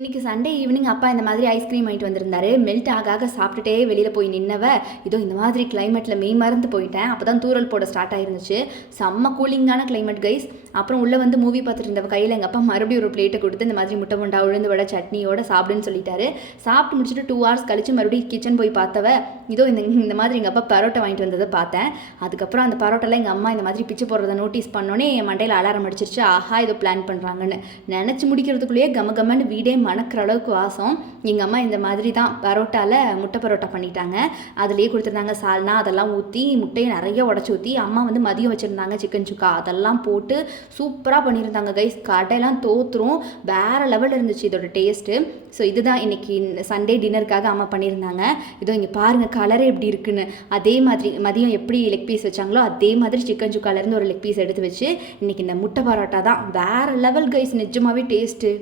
இன்னைக்கு Sunday evening அப்பா இந்த மாதிரி ஐஸ்கிரீம் வாங்கிட்டு வந்திருந்தாரு. மெல்ட் ஆக ஆக சாப்பிட்டுட்டே வெளியில் போய் நின்னவ, இதோ இந்த மாதிரி கிளைமேட்டில் மெய் மறந்து போயிட்டேன். அப்போ தான் தூரல் போட ஸ்டார்ட் ஆயிருந்துச்சு. செம்ம கூலிங்கான கிளைமேட் கைஸ். அப்புறம் உள்ளே வந்து மூவி பார்த்துட்டு இருந்தவ கையில் எங்கள் அப்பா மறுபடியும் ஒரு பிளேட்டை கொடுத்து இந்த மாதிரி முட்டை போண்டா உளுந்து வடை சட்னியோட சாப்பிடுன்னு சொல்லிட்டாரு. சாப்பிட்டு முடிச்சுட்டு 2 hours கழிச்சு மறுபடியும் கிச்சன் போய் பார்த்தவ, இதோ இந்த மாதிரி எங்கள் அப்பா பரோட்டா வாங்கிட்டு வந்ததை பார்த்தேன். அதுக்கப்புறம் அந்த பரோட்டாவில் எங்கள் அம்மா இந்த மாதிரி பிச்சு போடுறத நோட்டீஸ் பண்ணோன்னே என் மண்டையில் அலாரம் அடிச்சிருச்சு. ஆஹா இதோ பிளான் பண்ணுறாங்கன்னு நினச்சி முடிக்கிறதுக்குள்ளேயே கம வீடே மணக்கிற அளவுக்கு வாசம். எங்கள் அம்மா இந்த மாதிரி தான் பரோட்டாவில் முட்டை பரோட்டா பண்ணிட்டாங்க. அதுலேயே கொடுத்துருந்தாங்க சால்னா, அதெல்லாம் ஊற்றி முட்டையை நிறைய உடச்சி ஊற்றி அம்மா வந்து மதியம் வச்சுருந்தாங்க சிக்கன் சுக்கா, அதெல்லாம் போட்டு சூப்பராக பண்ணியிருந்தாங்க கைஸ். கடையெல்லாம் தோற்றுரும், வேறு லெவலில் இருந்துச்சு இதோட டேஸ்ட்டு. ஸோ இதுதான் இன்றைக்கி சண்டே டின்னருக்காக அம்மா பண்ணியிருந்தாங்க. இதோ இங்கே பாருங்கள் கலரே எப்படி இருக்குன்னு. அதே மாதிரி மதியம் எப்படி லெக் பீஸ் வச்சாங்களோ அதே மாதிரி சிக்கன் சுக்காலேருந்து ஒரு லெக் பீஸ் எடுத்து வச்சு இன்றைக்கி இந்த முட்டை பரோட்டா தான் வேறு லெவல் கைஸ், நிஜமாகவே டேஸ்ட்டு.